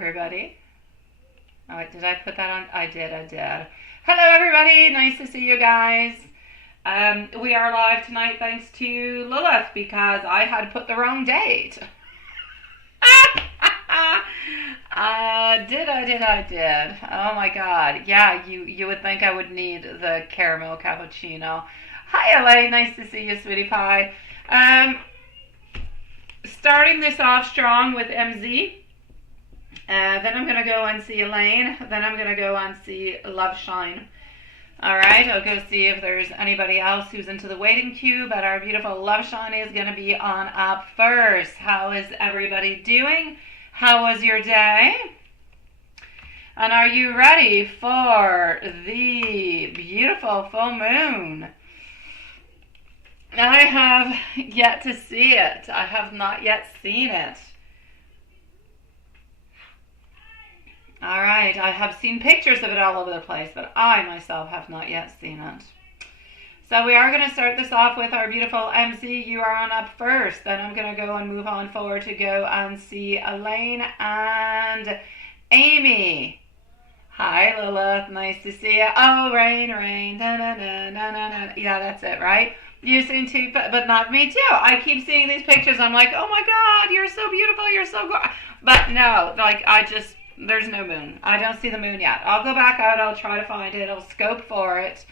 everybody. Oh, did I put that on? I did. Hello, everybody. Nice to see you guys. We are live tonight thanks to Lilith because I had put the wrong date. I did. Oh my god. Yeah, you would think I would need the caramel cappuccino. Hi, Elaine. Nice to see you, sweetie pie. Starting this off strong with MZ. Then I'm going to go and see Elaine. Then I'm going to go and see Love Shine. Alright, I'll go see if there's anybody else who's into the waiting queue, but our beautiful Love Shine is going to be on up first. How is everybody doing? How was your day? And are you ready for the beautiful full moon? I have yet to see it. I have not yet seen it. Alright, I have seen pictures of it all over the place, but I myself have not yet seen it. So we are going to start this off with our beautiful MC. You are on up first. Then I'm going to go and move on forward to go and see Elaine and Amy. Hi, Lilith. Nice to see you. Oh, rain. Da, na, na, na, na, na. Yeah, that's it, right? You seem to, but not me too. I keep seeing these pictures. I'm like, oh my God, you're so beautiful. You're so good. But no, like there's no moon. I don't see the moon yet. I'll go back out. I'll try to find it. I'll scope for it.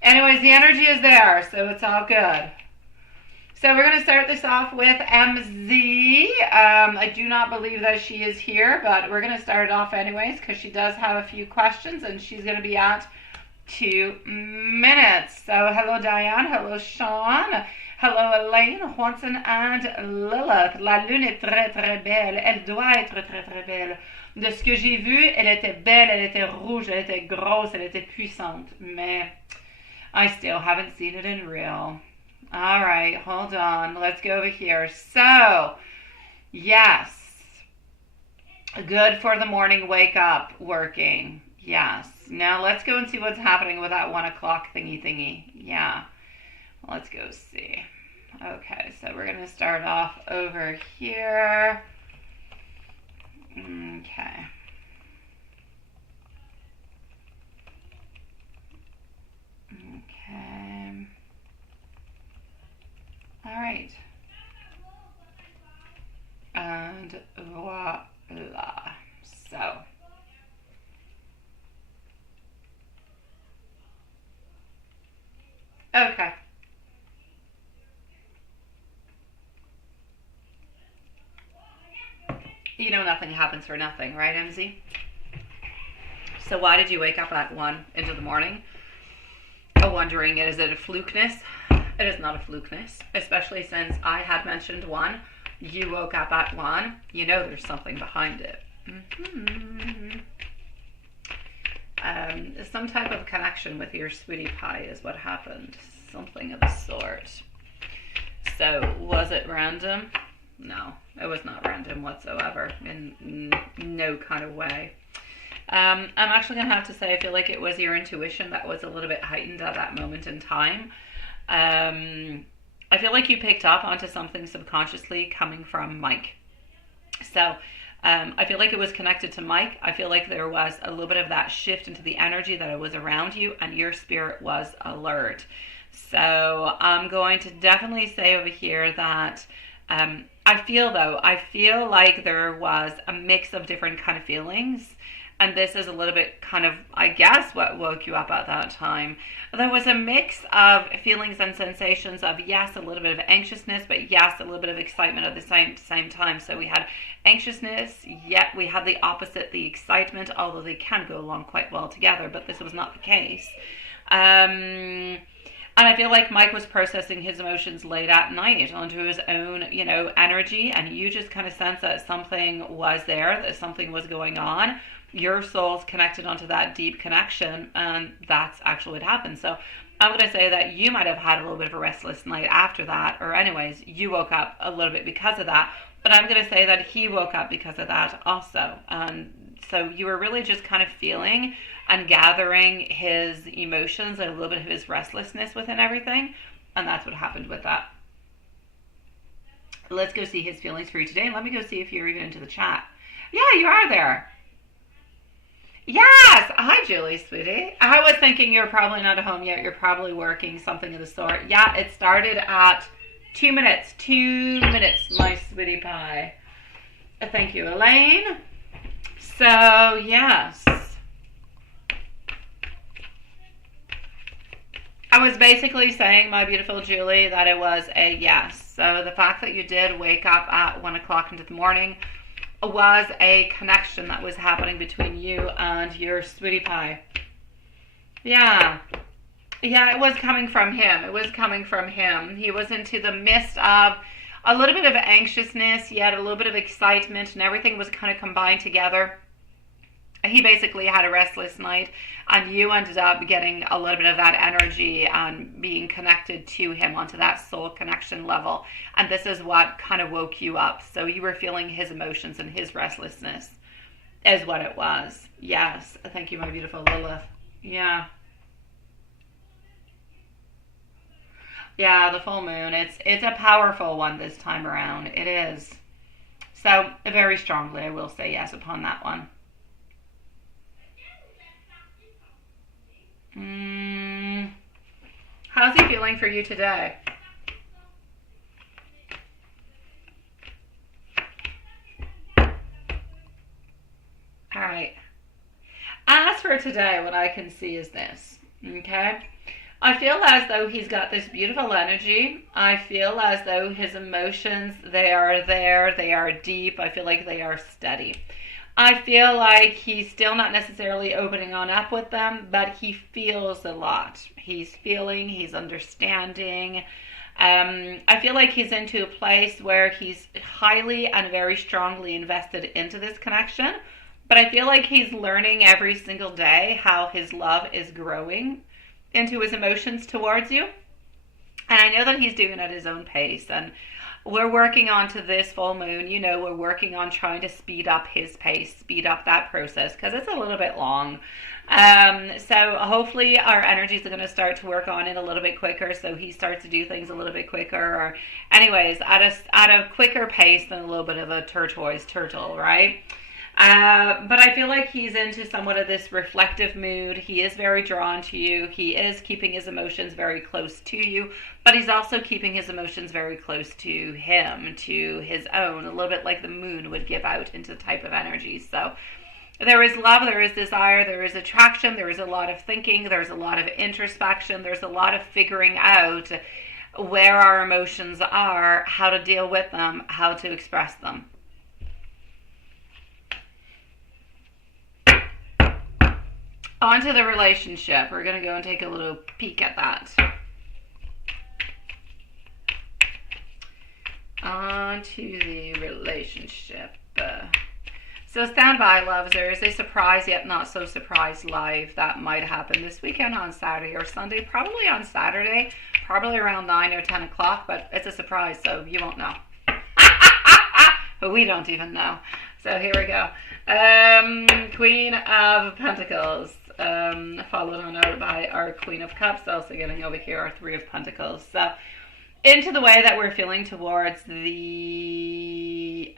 Anyways, the energy is there, so it's all good. So we're going to start this off with MZ. I do not believe that she is here, but we're going to start it off anyways because she does have a few questions and she's going to be at 2 minutes. So hello, Diane. Hello, Sean. Hello, Elaine, Juanson, and Lilith. La lune est très, très belle. Elle doit être très, très belle. De ce que j'ai vu, elle était belle, elle était rouge, elle était grosse, elle était puissante. Mais I still haven't seen it in real. All right, hold on. Let's go over here. So, yes. Good for the morning wake up working. Yes. Now let's go and see what's happening with that 1 o'clock thingy. Yeah. Let's go see. Okay, so we're going to start off over here. Okay. Okay. All right. And voila. So. Okay. You know nothing happens for nothing, right, MZ? So why did you wake up at 1 into the morning? Wondering, is it a flukeness? It is not a flukeness, especially since I had mentioned 1. You woke up at 1. You know there's something behind it. Some type of connection with your sweetie pie is what happened. Something of the sort. So, was it random? No, it was not random whatsoever in no kind of way. I'm actually going to have to say I feel like it was your intuition that was a little bit heightened at that moment in time. I feel like you picked up onto something subconsciously coming from Mike. So I feel like it was connected to Mike. I feel like there was a little bit of that shift into the energy that was around you and your spirit was alert. So I'm going to definitely say over here that I feel like there was a mix of different kind of feelings. And this is a little bit kind of, I guess, what woke you up at that time. There was a mix of feelings and sensations of, yes, a little bit of anxiousness, but yes, a little bit of excitement at the same time. So we had anxiousness, yet we had the opposite, the excitement, although they can go along quite well together, but this was not the case. And I feel like Mike was processing his emotions late at night onto his own, energy, and you just kind of sense that something was there, that something was going on. Your soul's connected onto that deep connection, and that's actually what happened. So I'm going to say that you might have had a little bit of a restless night after that, or anyways, you woke up a little bit because of that, but I'm going to say that he woke up because of that also. And so you were really just kind of feeling and gathering his emotions and a little bit of his restlessness within everything, and that's what happened with that. Let's go see his feelings for you today, and let me go see if you're even into the chat. Yeah, you are there. Yes. Hi, Julie, sweetie. I was thinking you're probably not at home yet. You're probably working, something of the sort. Yeah, it started at 2 minutes. 2 minutes, my sweetie pie. Thank you, Elaine. So, yes. I was basically saying, my beautiful Julie, that it was a yes. So the fact that you did wake up at 1 o'clock into the morning was a connection that was happening between you and your sweetie pie. Yeah. Yeah, it was coming from him. It was coming from him. He was into the midst of a little bit of anxiousness, yet a little bit of excitement, and everything was kind of combined together. He basically had a restless night, and you ended up getting a little bit of that energy and being connected to him onto that soul connection level. And this is what kind of woke you up. So you were feeling his emotions and his restlessness is what it was. Yes. Thank you, my beautiful Lilith. Yeah. Yeah, the full moon. It's a powerful one this time around. It is. So very strongly I will say yes upon that one. How's he feeling for you today? All right. As for today, what I can see is this. Okay. I feel as though he's got this beautiful energy. I feel as though his emotions, they are there. They are deep. I feel like they are steady. I feel like he's still not necessarily opening on up with them, but he feels a lot. He's feeling, he's understanding. I feel like he's into a place where he's highly and very strongly invested into this connection, but I feel like he's learning every single day how his love is growing into his emotions towards you. And I know that he's doing it at his own pace, and we're working on to this full moon, we're working on trying to speed up his pace, speed up that process, because it's a little bit long. So hopefully our energies are going to start to work on it a little bit quicker, so he starts to do things a little bit quicker, or anyways, at a quicker pace than a little bit of a tortoise turtle, right? But I feel like he's into somewhat of this reflective mood. He is very drawn to you. He is keeping his emotions very close to you, but he's also keeping his emotions very close to him, to his own, a little bit like the moon would give out into the type of energy. So there is love, there is desire, there is attraction, there is a lot of thinking, there's a lot of introspection, there's a lot of figuring out where our emotions are, how to deal with them, how to express them. On to the relationship. We're going to go and take a little peek at that. On to the relationship. So stand by, loves. There is a surprise yet not so surprise live that might happen this weekend on Saturday or Sunday. Probably on Saturday. Probably around 9 or 10 o'clock. But it's a surprise, so you won't know. But we don't even know. So here we go. Queen of Pentacles. Followed on out by our Queen of Cups, also getting over here our Three of Pentacles. So into the way that we're feeling towards the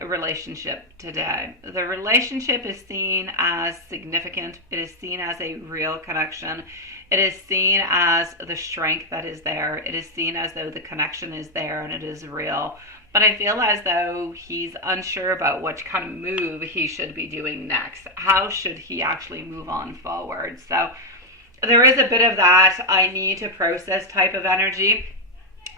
relationship today. The relationship is seen as significant. It is seen as a real connection. It is seen as the strength that is there. It is seen as though the connection is there and it is real. But I feel as though he's unsure about what kind of move he should be doing next. How should he actually move on forward? So there is a bit of that I need to process type of energy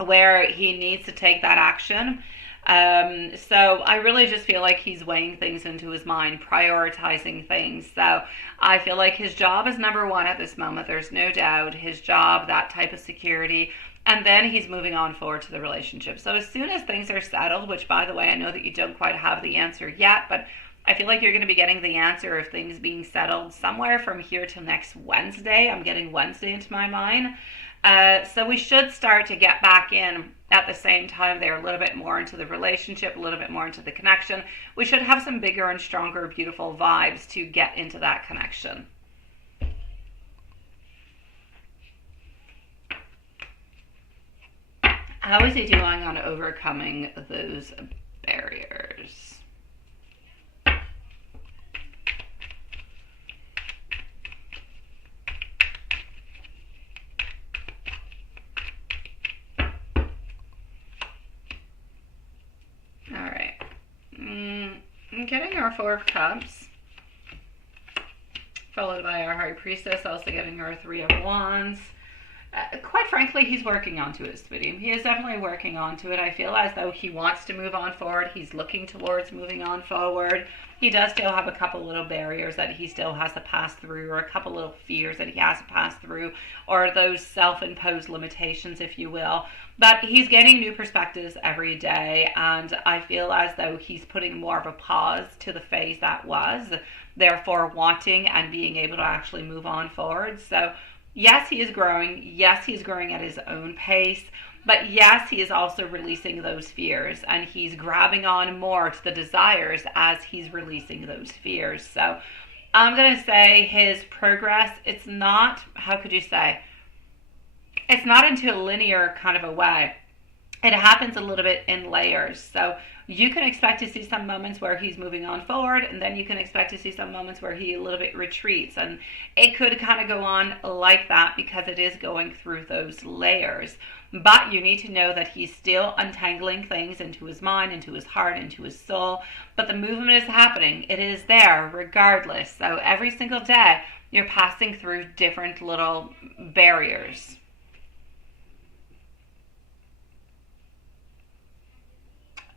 where he needs to take that action. So I really just feel like he's weighing things into his mind, prioritizing things. So I feel like his job is number one at this moment. There's no doubt. His job, that type of security. And then he's moving on forward to the relationship. So as soon as things are settled, which by the way, I know that you don't quite have the answer yet, but I feel like you're going to be getting the answer of things being settled somewhere from here till next Wednesday. I'm getting Wednesday into my mind. So we should start to get back in at the same time there, a little bit more into the relationship, a little bit more into the connection. We should have some bigger and stronger, beautiful vibes to get into that connection. How is he doing on overcoming those barriers? I'm getting our Four of Cups, followed by our High Priestess, also getting our Three of Wands. Quite frankly, he's working onto it, sweetie. He is definitely working onto it. I feel as though he wants to move on forward. He's looking towards moving on forward. He does still have a couple little barriers that he still has to pass through, or a couple little fears that he has to pass through, or those self-imposed limitations, if you will. But he's getting new perspectives every day, and I feel as though he's putting more of a pause to the phase that was, therefore wanting and being able to actually move on forward. So yes, he is growing. Yes, he's growing at his own pace. But yes, he is also releasing those fears, and he's grabbing on more to the desires as he's releasing those fears. So I'm going to say his progress, it's not, how could you say, it's not into a linear kind of a way. It happens a little bit in layers. So you can expect to see some moments where he's moving on forward, and then you can expect to see some moments where he a little bit retreats. And it could kind of go on like that because it is going through those layers. But you need to know that he's still untangling things into his mind, into his heart, into his soul. But the movement is happening. It is there regardless. So every single day, you're passing through different little barriers.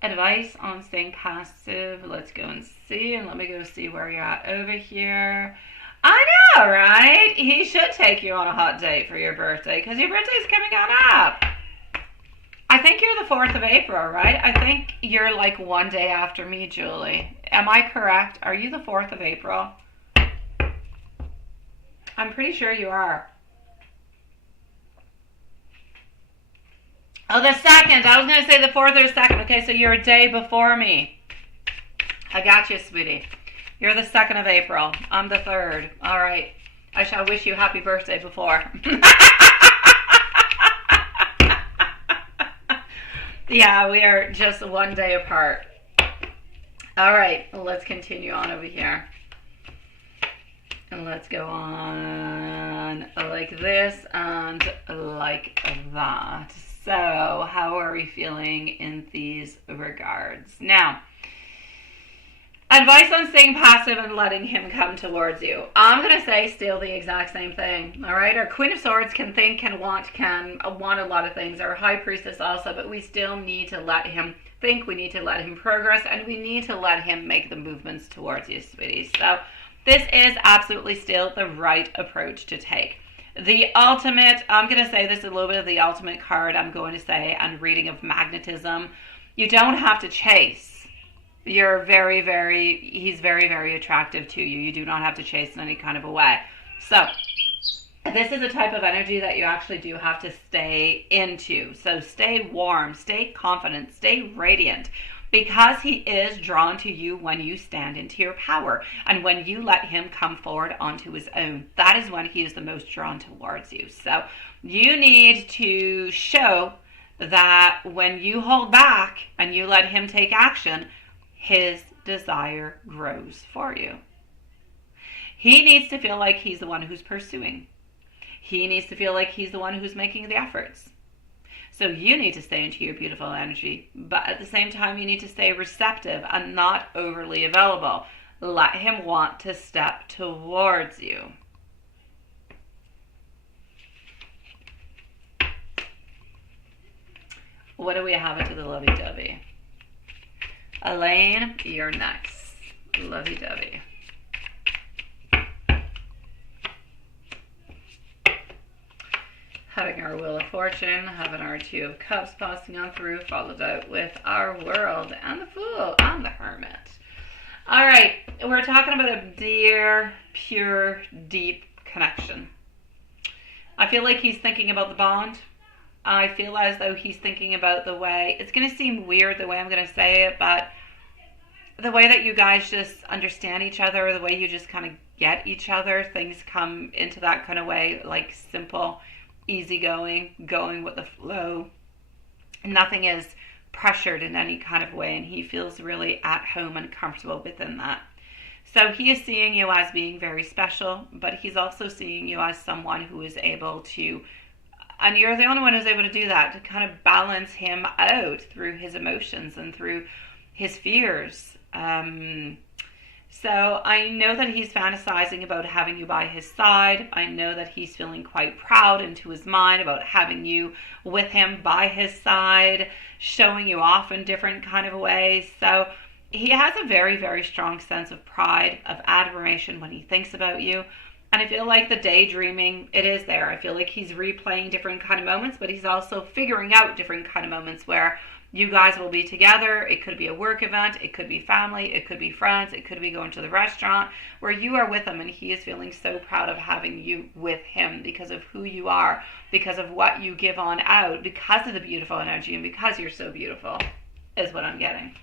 Advice on staying passive. Let's go and see. And let me go see where you're at over here. I know, right? He should take you on a hot date for your birthday because your birthday's coming on up. I think you're the 4th of April, right? I think you're like one day after me, Julie. Am I correct? Are you the 4th of April? I'm pretty sure you are. Oh, the 2nd. I was going to say the 4th or 2nd. Okay, so you're a day before me. I got you, sweetie. You're the 2nd of April. I'm the 3rd. All right. I shall wish you happy birthday before. Yeah, we are just one day apart. All right. Let's continue on over here. And let's go on like this and like that. So, how are we feeling in these regards? Now, advice on staying passive and letting him come towards you. I'm going to say still the exact same thing, all right? Our Queen of Swords can think, can want a lot of things. Our High Priestess also, but we still need to let him think. We need to let him progress, and we need to let him make the movements towards you, sweetie. So, this is absolutely still the right approach to take. The ultimate, I'm going to say this is a little bit of the ultimate card, I'm going to say, and reading of magnetism. You don't have to chase. You're he's very, very attractive to you. You do not have to chase in any kind of a way. So, this is a type of energy that you actually do have to stay into. So, stay warm, stay confident, stay radiant. Because he is drawn to you when you stand into your power and when you let him come forward onto his own. That is when he is the most drawn towards you. So you need to show that when you hold back and you let him take action, his desire grows for you. He needs to feel like he's the one who's pursuing. He needs to feel like he's the one who's making the efforts. So you need to stay into your beautiful energy, but at the same time, you need to stay receptive and not overly available. Let him want to step towards you. What do we have into the lovey-dovey? Elaine, you're next. Lovey-dovey. Having our Wheel of Fortune, having our Two of Cups passing on through, followed out with our World and the Fool and the Hermit. All right, we're talking about a dear, pure, deep connection. I feel like he's thinking about the bond. I feel as though he's thinking about the way, it's going to seem weird the way I'm going to say it, but the way that you guys just understand each other, the way you just kind of get each other, things come into that kind of way, like simple, easygoing, going with the flow. Nothing is pressured in any kind of way, and he feels really at home and comfortable within that. So he is seeing you as being very special, but he's also seeing you as someone who is able to, and you're the only one who's able to do that, to kind of balance him out through his emotions and through his fears So I know that he's fantasizing about having you by his side. I know that he's feeling quite proud into his mind about having you with him by his side, showing you off in different kind of ways. So he has a very, very strong sense of pride, of admiration when he thinks about you. And I feel like the daydreaming, it is there. I feel like he's replaying different kind of moments, but he's also figuring out different kind of moments where you guys will be together. It could be a work event, it could be family, it could be friends, it could be going to the restaurant where you are with him and he is feeling so proud of having you with him because of who you are, because of what you give on out, because of the beautiful energy and because you're so beautiful, is what I'm getting.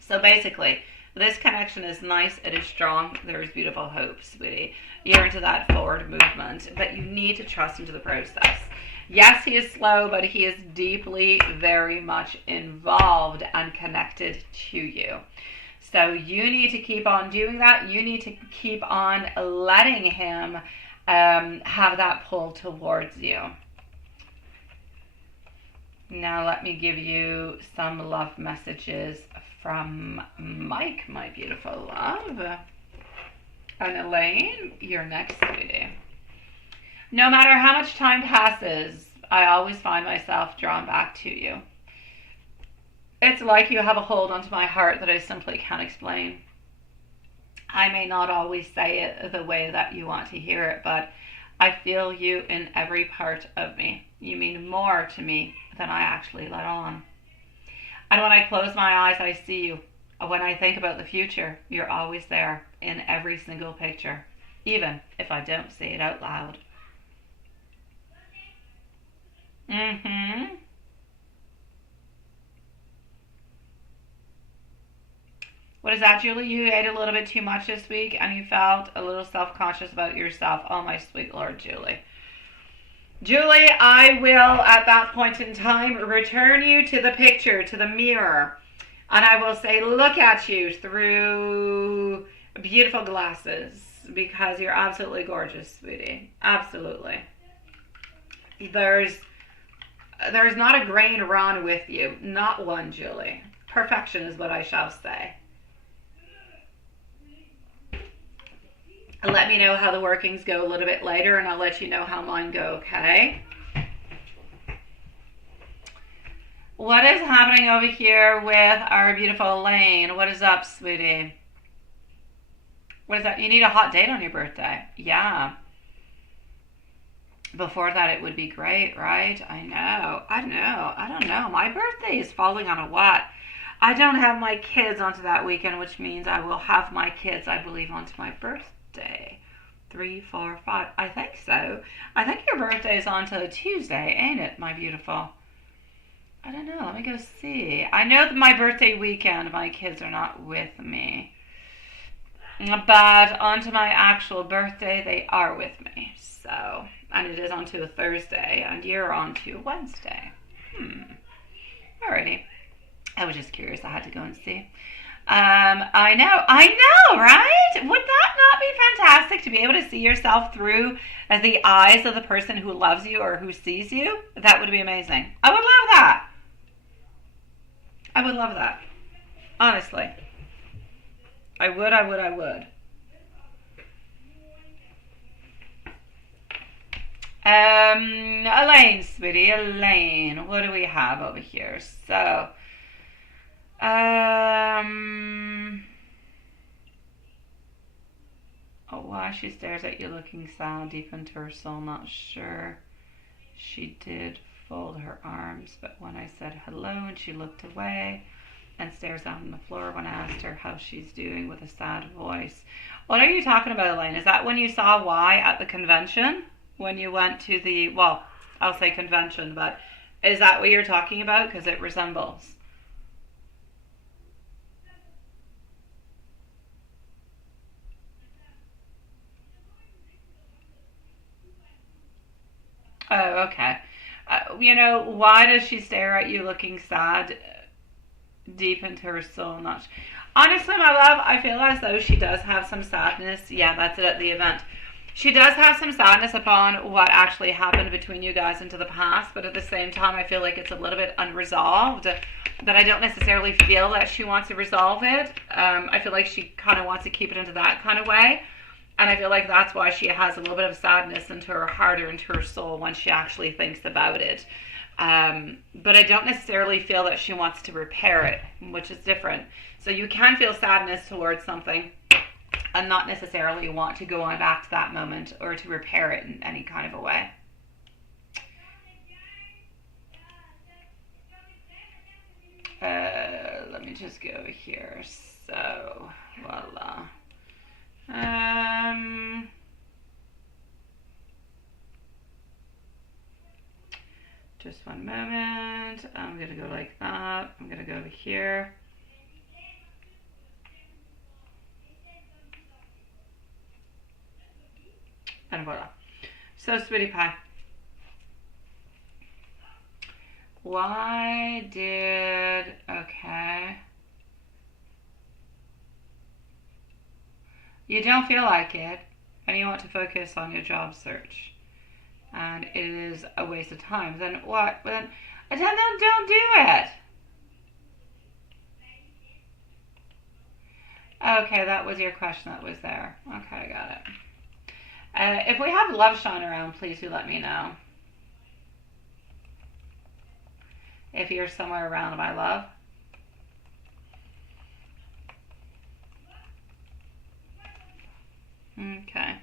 So basically, this connection is nice, it is strong, there's beautiful hope, sweetie. You're into that forward movement, but you need to trust into the process. Yes, he is slow, but he is deeply, very much involved and connected to you. So you need to keep on doing that. You need to keep on letting him have that pull towards you. Now let me give you some love messages from Mike, my beautiful love. And Elaine, you're next, sweetie. No matter how much time passes, I always find myself drawn back to you. It's like you have a hold onto my heart that I simply can't explain. I may not always say it the way that you want to hear it, but I feel you in every part of me. You mean more to me than I actually let on. And when I close my eyes, I see you. When I think about the future, you're always there in every single picture, even if I don't say it out loud. What is that, Julie? You ate a little bit too much this week and you felt a little self-conscious about yourself. Oh, my sweet Lord, Julie. Julie, I will, at that point in time, return you to the picture, to the mirror. And I will say, look at you through beautiful glasses because you're absolutely gorgeous, sweetie. Absolutely. There's not a grain wrong with you. Not one, Julie. Perfection is what I shall say. Let me know how the workings go a little bit later, and I'll let you know how mine go, okay? What is happening over here with our beautiful Elaine? What is up, sweetie? What is that? You need a hot date on your birthday. Yeah. Before that, it would be great, right? I don't know. My birthday is falling on a what? I don't have my kids onto that weekend, which means I will have my kids, I believe, onto my birthday. 3, 4, 5. I think so. I think your birthday is onto a Tuesday, ain't it, my beautiful? I don't know. Let me go see. I know that my birthday weekend, my kids are not with me. But onto my actual birthday, they are with me. So, and it is onto a Thursday, and you're onto Wednesday. Alrighty. I was just curious. I had to go and see. I know, right? Would that not be fantastic to be able to see yourself through the eyes of the person who loves you or who sees you? That would be amazing. I would love that. I would love that. Honestly. I would. Elaine, sweetie, Elaine. What do we have over here? So, oh, why she stares at you looking sad deep into her soul, not sure. She did fold her arms, but when I said hello and she looked away and stares out on the floor when I asked her how she's doing with a sad voice. What are you talking about, Elaine? Is that when you saw Y at the convention? When you went to the, well, I'll say convention, but is that what you're talking about? Because it resembles. Oh, okay. Why does she stare at you looking sad deep into her soul? Honestly, my love, I feel as though she does have some sadness. Yeah, that's it at the event. She does have some sadness upon what actually happened between you guys into the past, but at the same time, I feel like it's a little bit unresolved. that I don't necessarily feel that she wants to resolve it. I feel like she kind of wants to keep it into that kind of way. And I feel like that's why she has a little bit of sadness into her heart or into her soul when she actually thinks about it. But I don't necessarily feel that she wants to repair it, which is different. So you can feel sadness towards something and not necessarily want to go on back to that moment or to repair it in any kind of a way. Let me just go here. So, voila. Just one moment. I'm going to go like that. I'm going to go over here. And voila. So, Sweetie Pie. Why did... Okay. You don't feel like it, and you want to focus on your job search. And it is a waste of time. Then what? Then don't do it. Okay, that was your question that was there. Okay, I got it. If we have Love Shine around, please do let me know. If you're somewhere around, my love. Okay.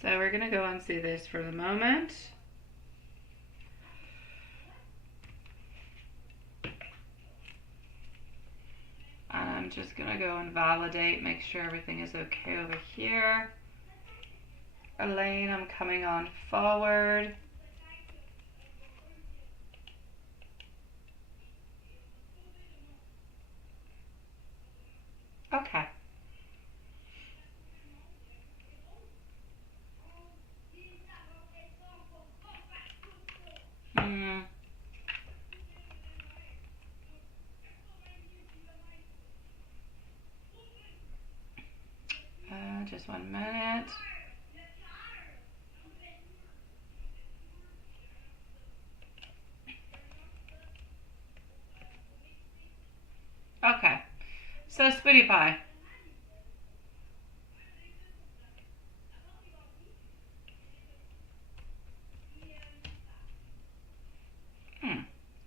So we're going to go and see this for the moment. And I'm just going to go and validate, make sure everything is okay over here. Elaine, I'm coming on forward. Okay. Just 1 minute. Okay. So, Sweetie Pie.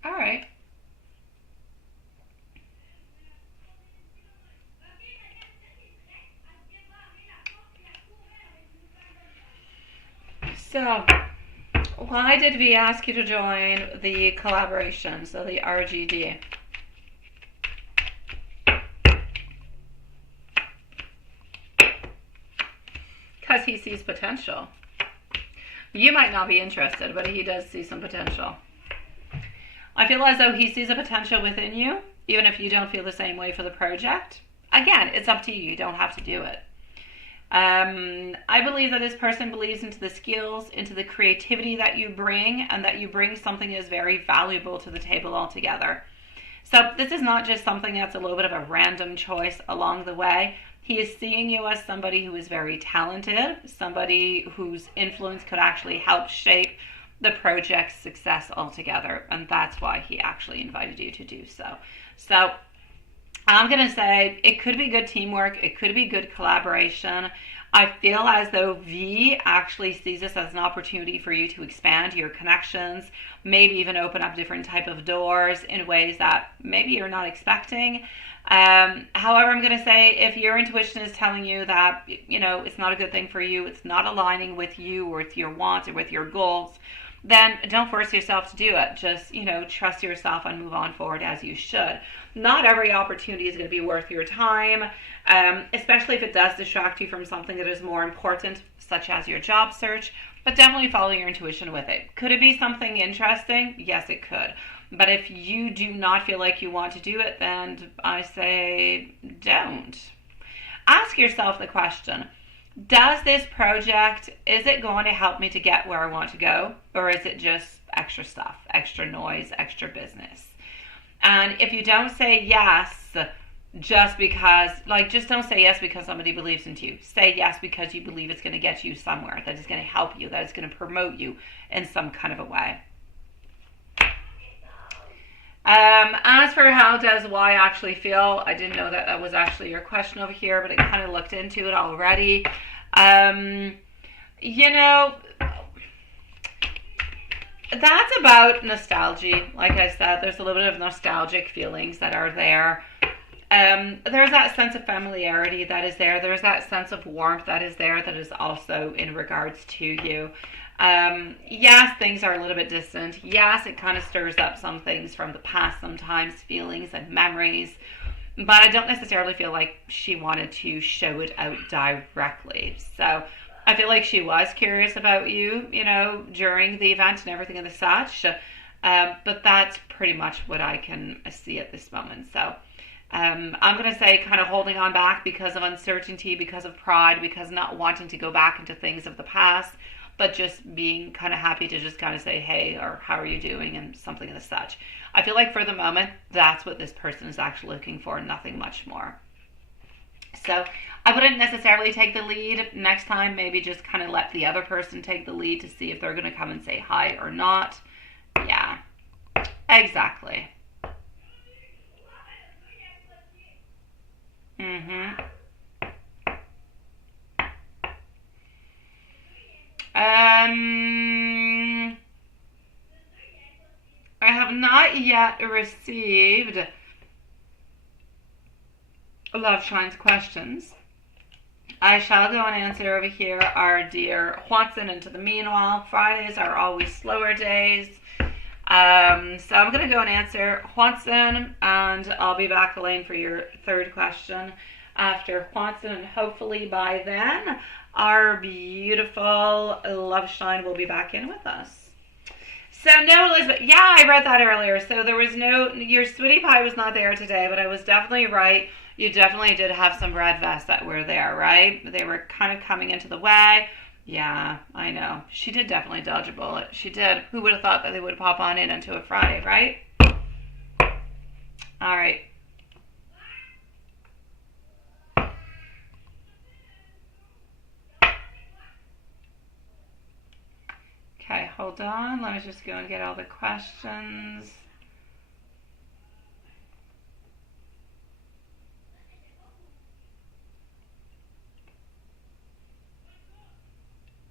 All right. So, why did we ask you to join the collaboration, so the RGD? Because he sees potential. You might not be interested, but he does see some potential. I feel as though he sees a potential within you, even if you don't feel the same way for the project. Again, it's up to you. You don't have to do it. I believe that this person believes into the skills, into the creativity that you bring, and that you bring something that is very valuable to the table altogether. So this is not just something that's a little bit of a random choice along the way. He is seeing you as somebody who is very talented, somebody whose influence could actually help shape the project's success altogether, and that's why he actually invited you to do so. So I'm going to say it could be good teamwork. It could be good collaboration. I feel as though V actually sees this as an opportunity for you to expand your connections, maybe even open up different type of doors in ways that maybe you're not expecting. However, I'm going to say if your intuition is telling you that, you know, it's not a good thing for you, it's not aligning with you or with your wants or with your goals, then don't force yourself to do it. Just, you know, trust yourself and move on forward as you should. Not every opportunity is going to be worth your time, especially if it does distract you from something that is more important, such as your job search, but definitely follow your intuition with it. Could it be something interesting? Yes, it could. But if you do not feel like you want to do it, then I say don't. Ask yourself the question, does this project, is it going to help me to get where I want to go? Or is it just extra stuff, extra noise, extra business? And if you don't say yes just because, like, just don't say yes because somebody believes in you. Say yes because you believe it's going to get you somewhere, that it's going to help you, that it's going to promote you in some kind of a way. As for how does Y actually feel, I didn't know that that was actually your question over here, but I kind of looked into it already. Um, you know, that's about nostalgia. Like I said, there's a little bit of nostalgic feelings that are there. There's that sense of familiarity that is there. There's that sense of warmth that is there that is also in regards to you. Yes, things are a little bit distant. Yes, it kind of stirs up some things from the past sometimes, feelings and memories. But I don't necessarily feel like she wanted to show it out directly. So I feel like she was curious about you, during the event and everything of the such. But that's pretty much what I can see at this moment. So I'm going to say kind of holding on back because of uncertainty, because of pride, because not wanting to go back into things of the past, but just being kind of happy to just kind of say, hey, or how are you doing, and something of the such. I feel like for the moment, that's what this person is actually looking for, nothing much more. So I wouldn't necessarily take the lead. Next time, maybe just kind of let the other person take the lead to see if they're going to come and say hi or not. Yeah, exactly. Mm-hmm. I have not yet received Love Shine's questions. I shall go and answer over here our dear Watson. Into the meanwhile, Fridays are always slower days. So I'm going to go and answer Watson, and I'll be back, Elaine, for your third question after Watson, and hopefully by then our beautiful Love Shine will be back in with us. So no, Elizabeth. Yeah, I read that earlier. So there was your sweetie pie was not there today, but I was definitely right. You definitely did have some red vests that were there, right? They were kind of coming into the way. Yeah, I know. She did definitely dodge a bullet. She did. Who would have thought that they would pop on in into a Friday, right? All right. Okay, hold on. Let me just go and get all the questions.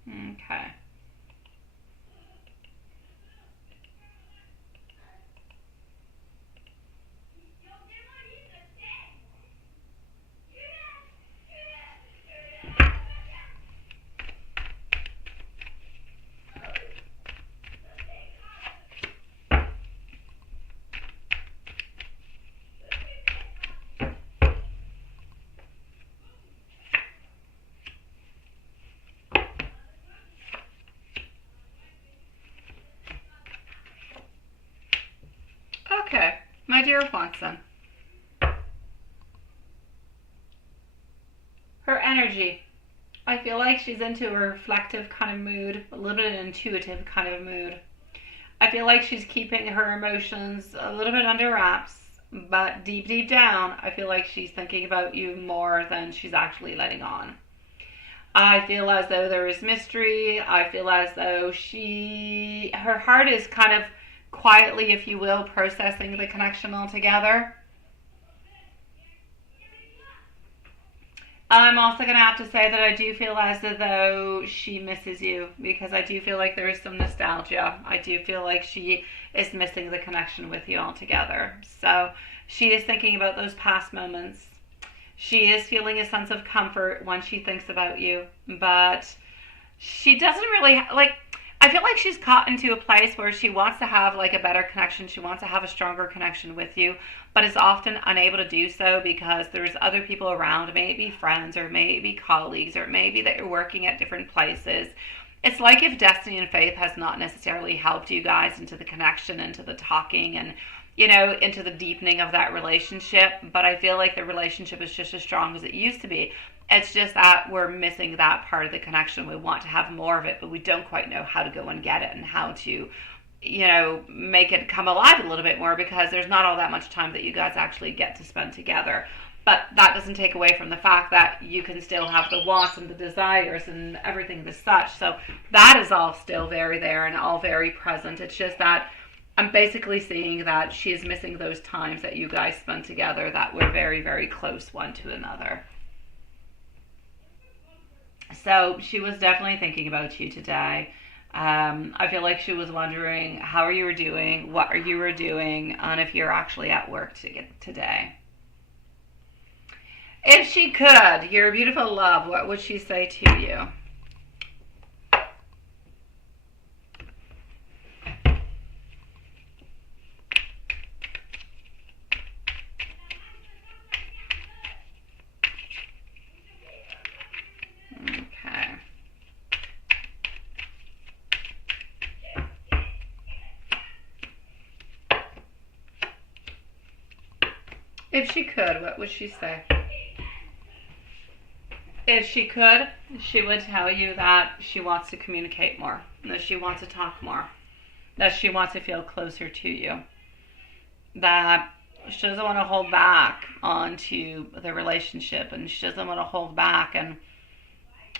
Okay. Okay, my dear Watson. Her energy. I feel like she's into a reflective kind of mood, a little bit an intuitive kind of mood. I feel like she's keeping her emotions a little bit under wraps, but deep, deep down, I feel like she's thinking about you more than she's actually letting on. I feel as though there is mystery. I feel as though her heart is kind of quietly, if you will, processing the connection altogether. I'm also going to have to say that I do feel as though she misses you, because I do feel like there is some nostalgia. I do feel like she is missing the connection with you altogether. So she is thinking about those past moments. She is feeling a sense of comfort when she thinks about you, but she doesn't really like. I feel like she's caught into a place where she wants to have like a better connection. She wants to have a stronger connection with you, but is often unable to do so because there's other people around, maybe friends or maybe colleagues, or maybe that you're working at different places. It's like if Destiny and Faith has not necessarily helped you guys into the connection, into the talking, and into the deepening of that relationship. But I feel like the relationship is just as strong as it used to be. It's just that we're missing that part of the connection. We want to have more of it, but we don't quite know how to go and get it, and how to, make it come alive a little bit more, because there's not all that much time that you guys actually get to spend together. But that doesn't take away from the fact that you can still have the wants and the desires and everything as such. So that is all still very there and all very present. It's just that I'm basically seeing that she is missing those times that you guys spent together that were very, very close one to another. So she was definitely thinking about you today. I feel like she was wondering how you were doing, what you were doing, and if you're actually at work today. If she could, your beautiful love, what would she say to you? Okay. If she could, what would she say? If she could, she would tell you that she wants to communicate more, that she wants to talk more, that she wants to feel closer to you, that she doesn't want to hold back onto the relationship, and she doesn't want to hold back, and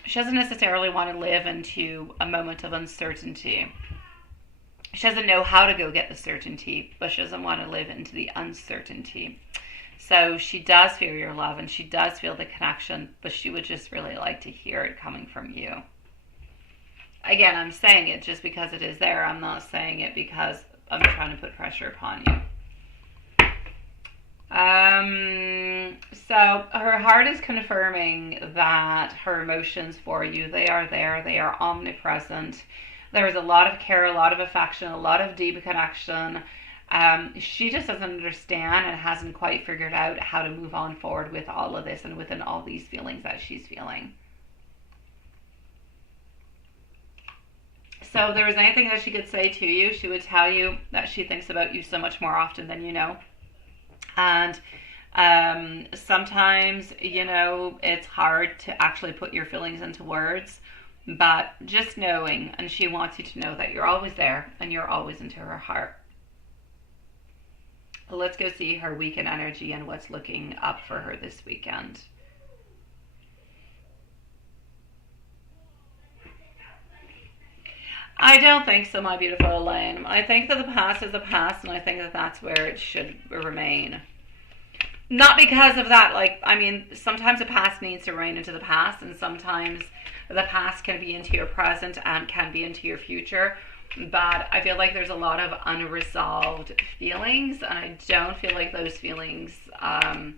she doesn't necessarily want to live into a moment of uncertainty. She doesn't know how to go get the certainty, but she doesn't want to live into the uncertainty. So she does feel your love and she does feel the connection, but she would just really like to hear it coming from you. Again, I'm saying it just because it is there. I'm not saying it because I'm trying to put pressure upon you. So her heart is confirming that her emotions for you, they are there, they are omnipresent. There's a lot of care, a lot of affection, a lot of deep connection. She just doesn't understand and hasn't quite figured out how to move on forward with all of this and within all these feelings that she's feeling. So if there was anything that she could say to you, she would tell you that she thinks about you so much more often than you know. And sometimes, it's hard to actually put your feelings into words, but just knowing, and she wants you to know that you're always there and you're always into her heart. Let's go see her weekend energy and what's looking up for her this weekend. I don't think so, my beautiful Elaine. I think that the past is the past, and I think that that's where it should remain. Not because of that, sometimes the past needs to reign into the past, and sometimes the past can be into your present and can be into your future. But I feel like there's a lot of unresolved feelings, and I don't feel like those feelings, I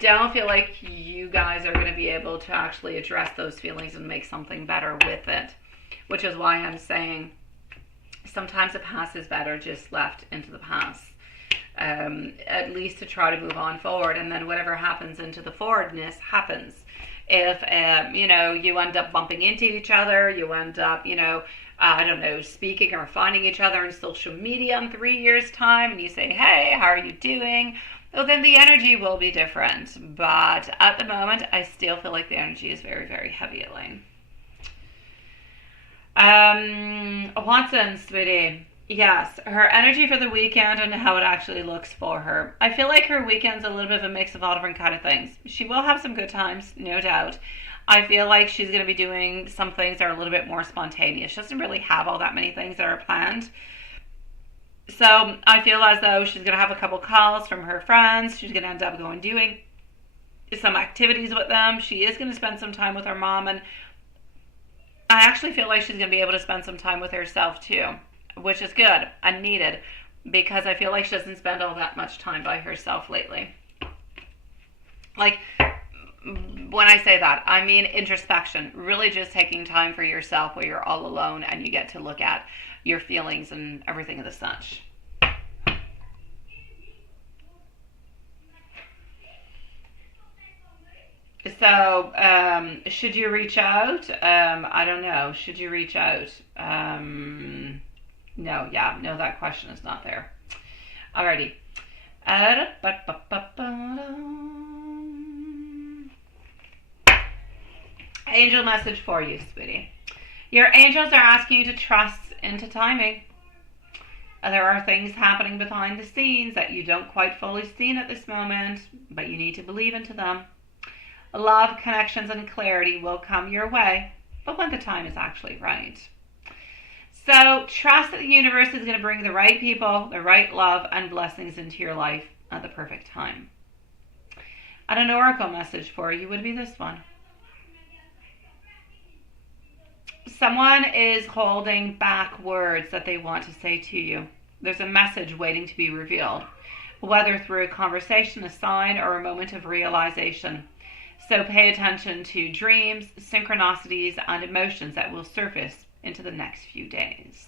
don't feel like you guys are going to be able to actually address those feelings and make something better with it, which is why I'm saying sometimes the past is better just left into the past, at least to try to move on forward, and then whatever happens into the forwardness happens. If, you end up bumping into each other, you end up, speaking or finding each other on social media in 3 years' time, and you say, hey, how are you doing? Well, then the energy will be different. But at the moment, I still feel like the energy is very, very heavy, Elaine. Watson, sweetie. Yes, her energy for the weekend and how it actually looks for her. I feel like her weekend's a little bit of a mix of all different kind of things. She will have some good times, no doubt. I feel like she's going to be doing some things that are a little bit more spontaneous. She doesn't really have all that many things that are planned. So I feel as though she's going to have a couple calls from her friends. She's going to end up doing some activities with them. She is going to spend some time with her mom. And I actually feel like she's going to be able to spend some time with herself too, which is good and needed, because I feel like she doesn't spend all that much time by herself lately. When I say that, I mean introspection, really just taking time for yourself where you're all alone and you get to look at your feelings and everything of the such. So, should you reach out? I don't know. Should you reach out? No, that question is not there. Alrighty. Angel message for you, sweetie. Your angels are asking you to trust into timing. There are things happening behind the scenes that you don't quite fully see at this moment, but you need to believe into them. Love, connections, and clarity will come your way, but when the time is actually right. So trust that the universe is going to bring the right people, the right love, and blessings into your life at the perfect time. And an oracle message for you would be this one. Someone is holding back words that they want to say to you. There's a message waiting to be revealed, whether through a conversation, a sign, or a moment of realization. So pay attention to dreams, synchronicities, and emotions that will surface into the next few days.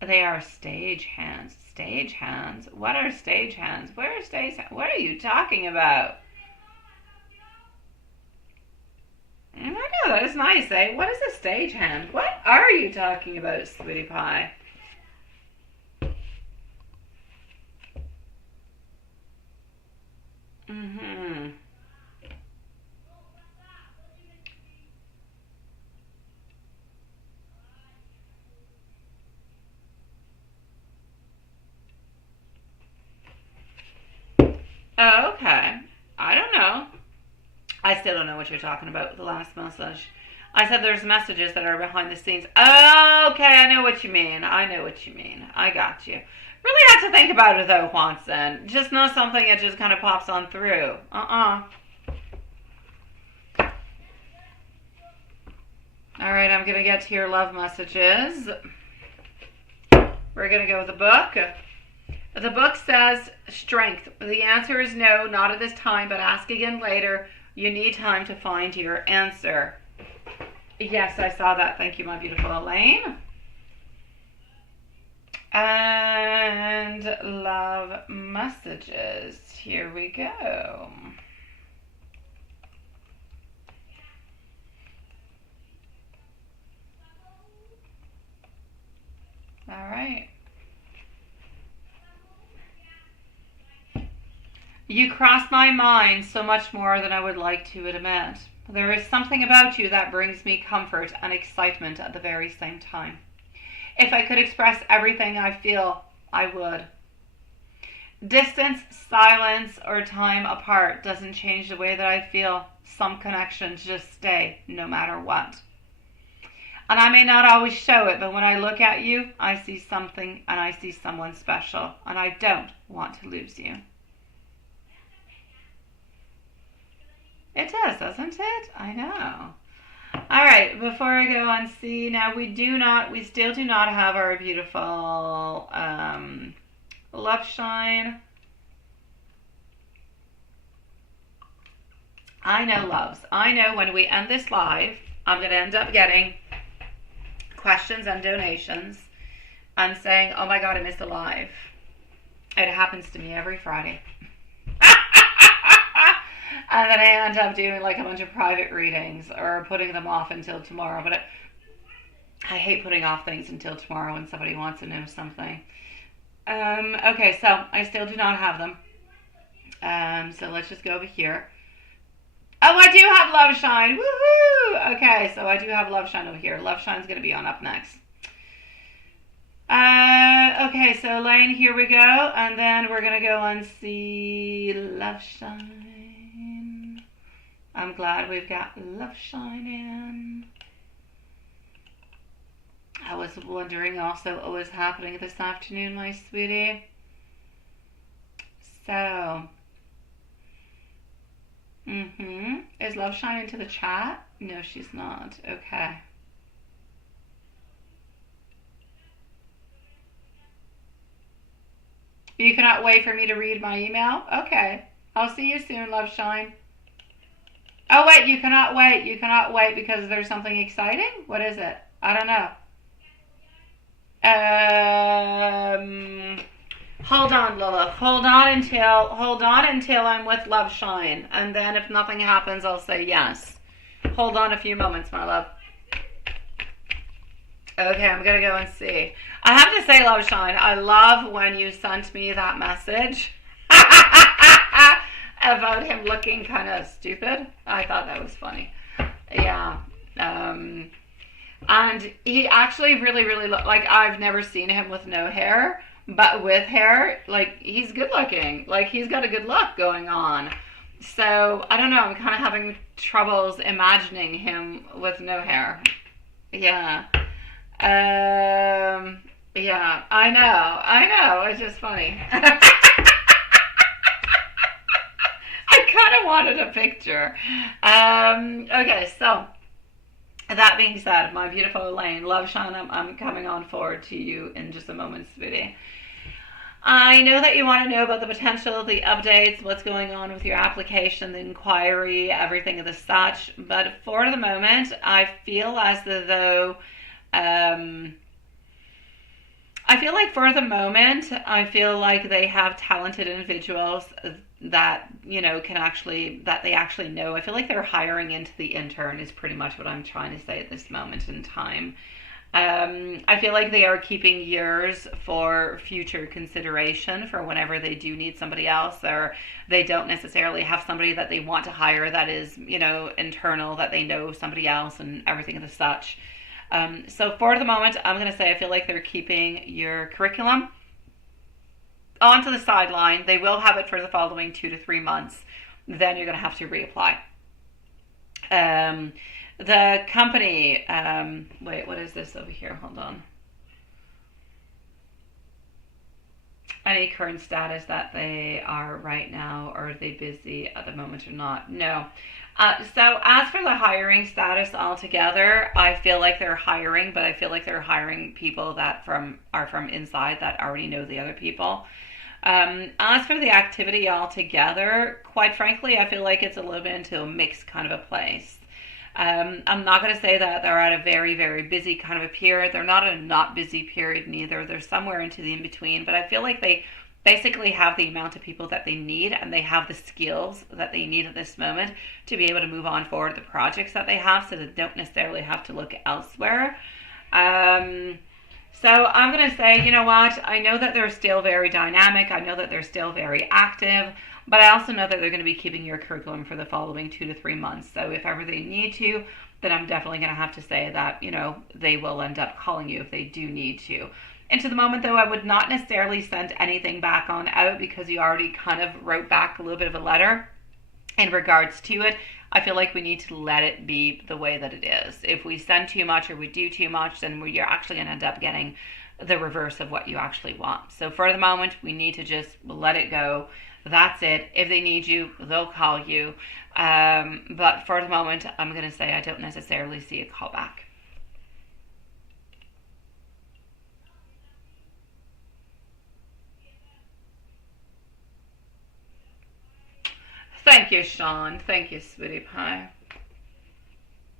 They are stage hands. Stage hands? What are stage hands? Where are stage hands? What are you talking about? I know, that is nice, eh? What is a stage hand? What are you talking about, sweetie pie? Mm-hmm. Oh, okay. I don't know. I still don't know what you're talking about with the last message. I said there's messages that are behind the scenes. Oh, okay, I know what you mean. I know what you mean. I got you. Really have to think about it though, Watson. Just not something that just kind of pops on through. Alright, I'm going to get to your love messages. We're going to go with the book. The book says strength. The answer is no, not at this time, but ask again later. You need time to find your answer. Yes, I saw that. Thank you, my beautiful Elaine. And love messages. Here we go. All right. You cross my mind so much more than I would like to admit. There is something about you that brings me comfort and excitement at the very same time. If I could express everything I feel, I would. Distance, silence, or time apart doesn't change the way that I feel. Some connections just stay no matter what. And I may not always show it, but when I look at you, I see something and I see someone special, and I don't want to lose you. It does, doesn't it? I know. All right, before I go on C, now we still do not have our beautiful love shine. I know, loves. I know when we end this live, I'm going to end up getting questions and donations and saying, oh my God, I missed a live. It happens to me every Friday. And then I end up doing like a bunch of private readings or putting them off until tomorrow. But I hate putting off things until tomorrow when somebody wants to know something. Okay, so I still do not have them. So let's just go over here. Oh, I do have Love Shine. Woohoo! Okay, so I do have Love Shine over here. Love Shine's going to be on up next. Okay, so Elaine, here we go. And then we're going to go and see Love Shine. I'm glad we've got Love Shine in. I was wondering also what was happening this afternoon, my sweetie. So, is Love Shine into the chat? No, she's not. Okay. You cannot wait for me to read my email? Okay. I'll see you soon, Love Shine. Oh, wait, you cannot wait. You cannot wait because there's something exciting? What is it? I don't know. Hold on, Lilith. Hold on until I'm with Love Shine. And then if nothing happens, I'll say yes. Hold on a few moments, my love. Okay, I'm going to go and see. I have to say, Love Shine, I love when you sent me that message. About him looking kind of stupid. I thought that was funny. Yeah. And he actually really, really looked like I've never seen him with no hair, but with hair, like he's good looking. Like he's got a good look going on. So I don't know. I'm kind of having troubles imagining him with no hair. Yeah. Um. Yeah. I know. I know. It's just funny. I kind of wanted a picture. Okay. So that being said, my beautiful Elaine, love Sean, I'm coming on forward to you in just a moment, sweetie. I know that you want to know about the potential, the updates, what's going on with your application, the inquiry, everything of the such. But for the moment, I feel as though, um, I feel like for the moment, I feel like they have talented individuals that can actually that they actually know. I feel like they're hiring into the intern is pretty much what I'm trying to say at this moment in time. I feel like they are keeping yours for future consideration for whenever they do need somebody else, or they don't necessarily have somebody that they want to hire that is, internal, that they know somebody else and everything of the such. So for the moment, I'm going to say I feel like they're keeping your curriculum onto the sideline. They will have it for the following 2 to 3 months. Then you're going to have to reapply. The company, wait, what is this over here? Hold on. Any current status that they are right now, or are they busy at the moment or not? No. So as for the hiring status altogether, I feel like they're hiring, but I feel like they're hiring people that are from inside that already know the other people. As for the activity altogether, quite frankly, I feel like it's a little bit into a mixed kind of a place. I'm not going to say that they're at a very, very busy kind of a period. They're not in a not busy period neither. They're somewhere into the in between. But I feel like they basically have the amount of people that they need, and they have the skills that they need at this moment to be able to move on forward the projects that they have, so they don't necessarily have to look elsewhere. So I'm going to say, you know what? I know that they're still very dynamic. I know that they're still very active. But I also know that they're going to be keeping your curriculum for the following 2 to 3 months. So if ever they need to, then I'm definitely going to have to say that, they will end up calling you if they do need to. And to the moment, though, I would not necessarily send anything back on out because you already kind of wrote back a little bit of a letter in regards to it. I feel like we need to let it be the way that it is. If we send too much or we do too much, then you're actually going to end up getting the reverse of what you actually want. So for the moment, we need to just let it go. That's it. If they need you, they'll call you. But for the moment, I'm going to say I don't necessarily see a call back. Thank you, Sean. Thank you, sweetie pie.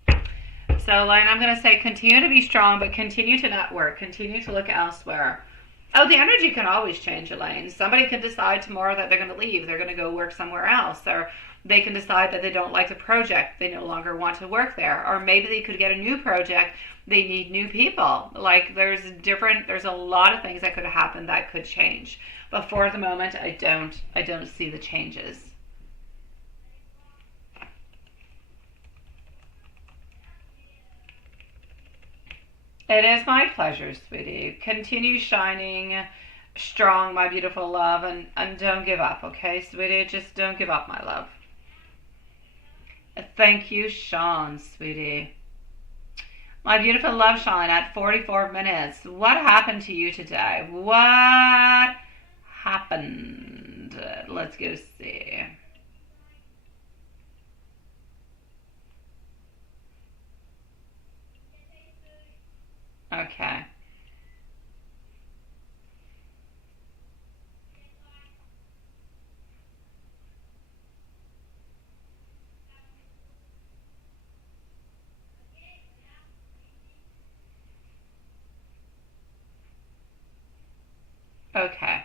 So, Elaine, I'm going to say continue to be strong, but continue to network. Continue to look elsewhere. Oh, the energy can always change, Elaine. Somebody can decide tomorrow that they're going to leave. They're going to go work somewhere else. Or they can decide that they don't like the project. They no longer want to work there. Or maybe they could get a new project. They need new people. Like there's a lot of things that could happen that could change. But for the moment, I don't see the changes. It is my pleasure, sweetie. Continue shining strong, my beautiful love, and don't give up, okay, sweetie? Just don't give up, my love. Thank you, Sean, sweetie. My beautiful love, Sean, at 44 minutes. What happened to you today? What happened? Let's go see. Okay. Okay.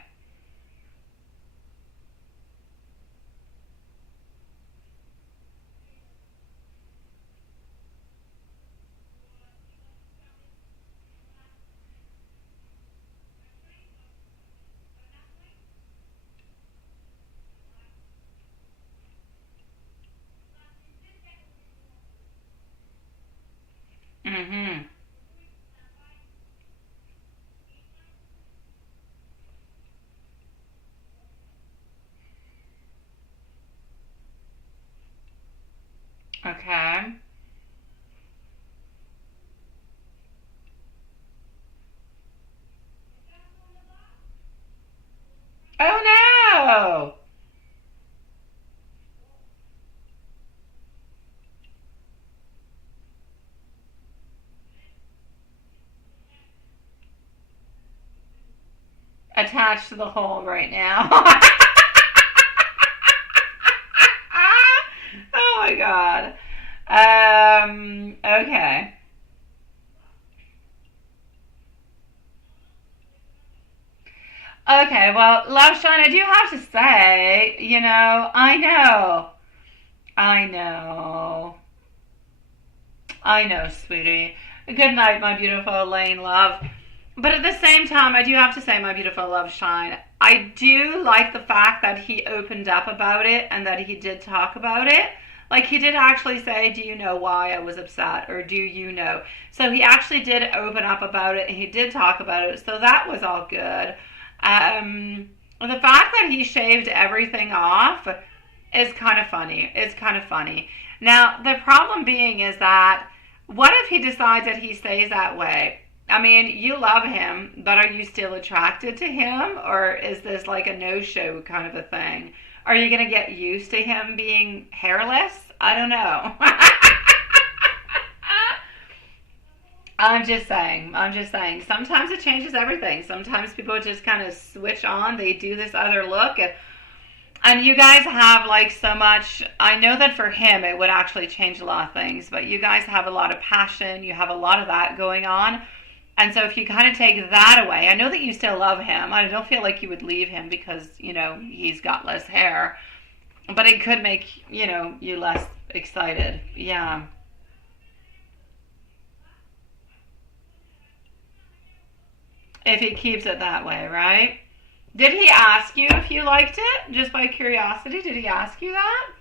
Okay. Oh no! Attached to the hole right now. Oh my god. Okay. Okay, well, Love Shine, I do have to say, I know, I know, sweetie. Good night, my beautiful Elaine love. But at the same time, I do have to say, my beautiful Love Shine, I do like the fact that he opened up about it and that he did talk about it. Like, he did actually say, do you know why I was upset? Or do you know? So he actually did open up about it and he did talk about it. So that was all good. The fact that he shaved everything off is kind of funny. It's kind of funny. Now, the problem being is that what if he decides that he stays that way? I mean, you love him, but are you still attracted to him? Or is this like a no-show kind of a thing? Are you going to get used to him being hairless? I don't know. I'm just saying. I'm just saying. Sometimes it changes everything. Sometimes people just kind of switch on. They do this other look. And you guys have like so much. I know that for him it would actually change a lot of things, but you guys have a lot of passion. You have a lot of that going on. And so if you kind of take that away, I know that you still love him. I don't feel like you would leave him because, he's got less hair. But it could make, you less excited. Yeah. If he keeps it that way, right? Did he ask you if you liked it? Just by curiosity, did he ask you that?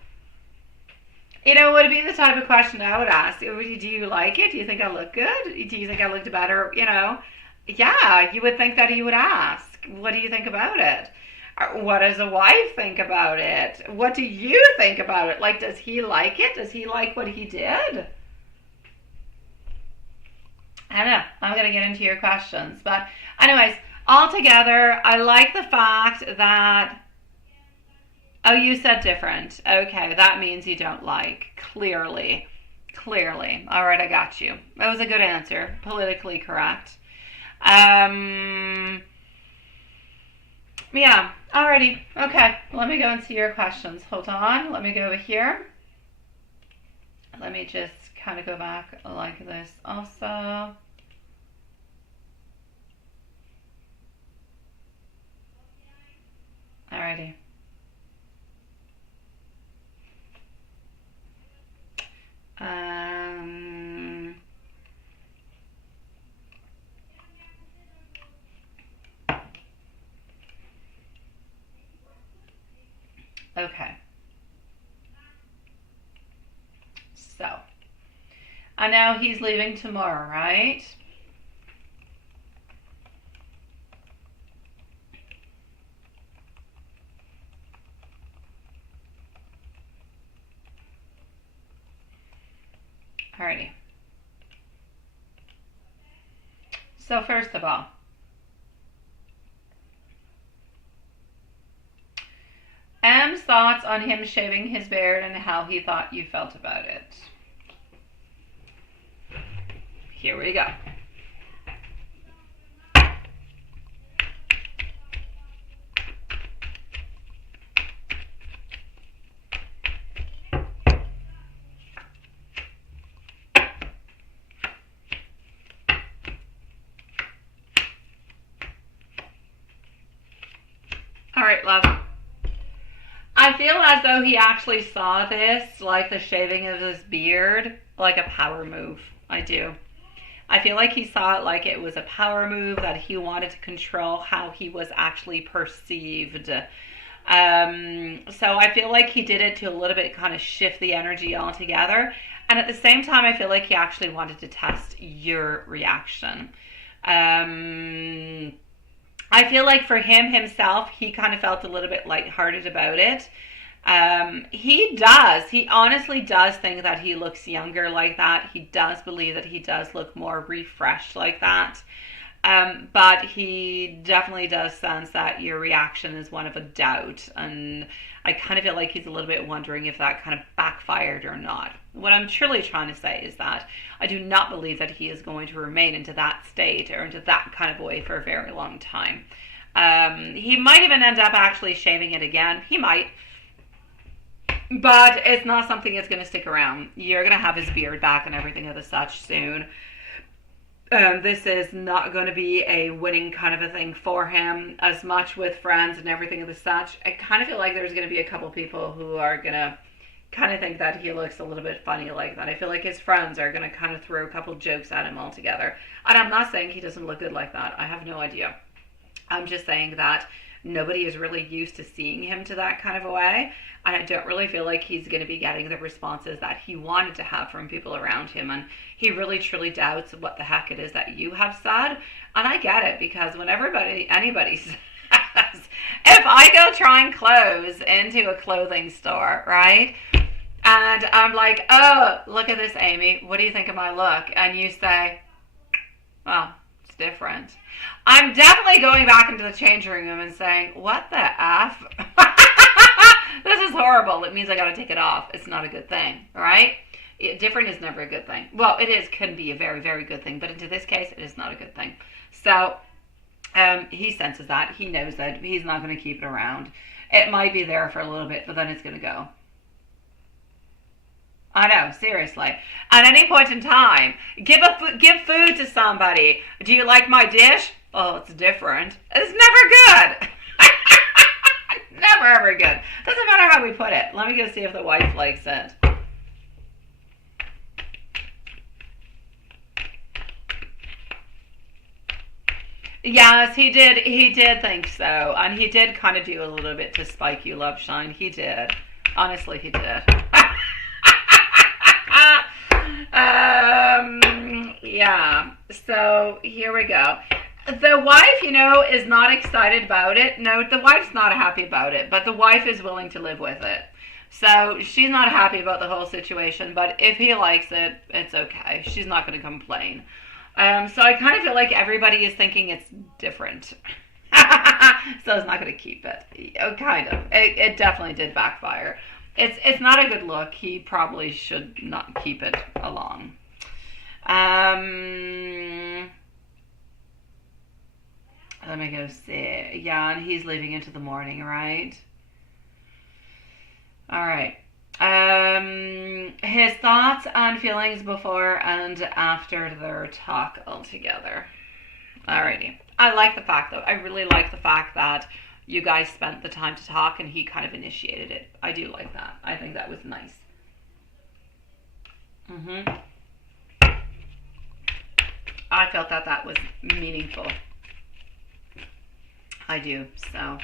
It would be the type of question I would ask. Do you like it? Do you think I look good? Do you think I looked better? Yeah, you would think that he would ask. What do you think about it? What does a wife think about it? What do you think about it? Like, does he like it? Does he like what he did? I don't know. I'm going to get into your questions. But anyways, altogether, I like the fact that, oh, you said different. Okay, that means you don't like. Clearly. Clearly. All right, I got you. That was a good answer. Politically correct. Yeah, alrighty. Okay, let me go and see your questions. Hold on. Let me go over here. Let me just kind of go back like this also. Alrighty. Okay. So, I know he's leaving tomorrow, right? Alrighty. So first of all, M's thoughts on him shaving his beard and how he thought you felt about it. Here we go. All right, love. I feel as though he actually saw this, like the shaving of his beard, like a power move. I do. I feel like he saw it like it was a power move, that he wanted to control how he was actually perceived. So I feel like he did it to a little bit kind of shift the energy altogether. And at the same time, I feel like he actually wanted to test your reaction. I feel like for him himself, he kind of felt a little bit lighthearted about it. He honestly does think that he looks younger like that. He does believe that he does look more refreshed like that. But he definitely does sense that your reaction is one of a doubt. And I kind of feel like he's a little bit wondering if that kind of backfired or not. What I'm truly trying to say is that I do not believe that he is going to remain into that state or into that kind of way for a very long time. He might even end up actually shaving it again. He might. But it's not something that's going to stick around. You're going to have his beard back and everything of the such soon. This is not going to be a winning kind of a thing for him as much with friends and everything of the such. I kind of feel like there's going to be a couple people who are going to kind of think that he looks a little bit funny like that. I feel like his friends are going to kind of throw a couple jokes at him altogether. And I'm not saying he doesn't look good like that. I have no idea. I'm just saying that nobody is really used to seeing him to that kind of a way. And I don't really feel like he's going to be getting the responses that he wanted to have from people around him. And he really, truly doubts what the heck it is that you have said. And I get it, because when anybody says, if I go trying clothes into a clothing store, right? And I'm like, oh, look at this, Amy. What do you think of my look? And you say, well, it's different. I'm definitely going back into the changing room and saying, what the F? This is horrible. It means I got to take it off. It's not a good thing, right? Different is never a good thing. Well, it is, can be a very, very good thing. But in this case, it is not a good thing. So he senses that. He knows that. He's not going to keep it around. It might be there for a little bit, but then it's going to go. I know, seriously. At any point in time, give food to somebody. Do you like my dish? Oh, it's different. It's never good. Never ever good. Doesn't matter how we put it. Let me go see if the wife likes it. Yes, he did. He did think so. And he did kind of do a little bit to spike you, Love Shine. He did. Honestly, he did. Yeah. So here we go. The wife, is not excited about it. No, the wife's not happy about it, but the wife is willing to live with it. So she's not happy about the whole situation, but if he likes it, it's okay. She's not going to complain. So I kind of feel like everybody is thinking it's different. So it's not going to keep it. Kind of. It definitely did backfire. It's not a good look. He probably should not keep it along. Let me go see. Yeah, and he's leaving into the morning, right? All right. His thoughts and feelings before and after their talk altogether. Alrighty. I like the fact, though. I really like the fact that you guys spent the time to talk and he kind of initiated it. I do like that. I think that was nice. I felt that was meaningful. I do, so.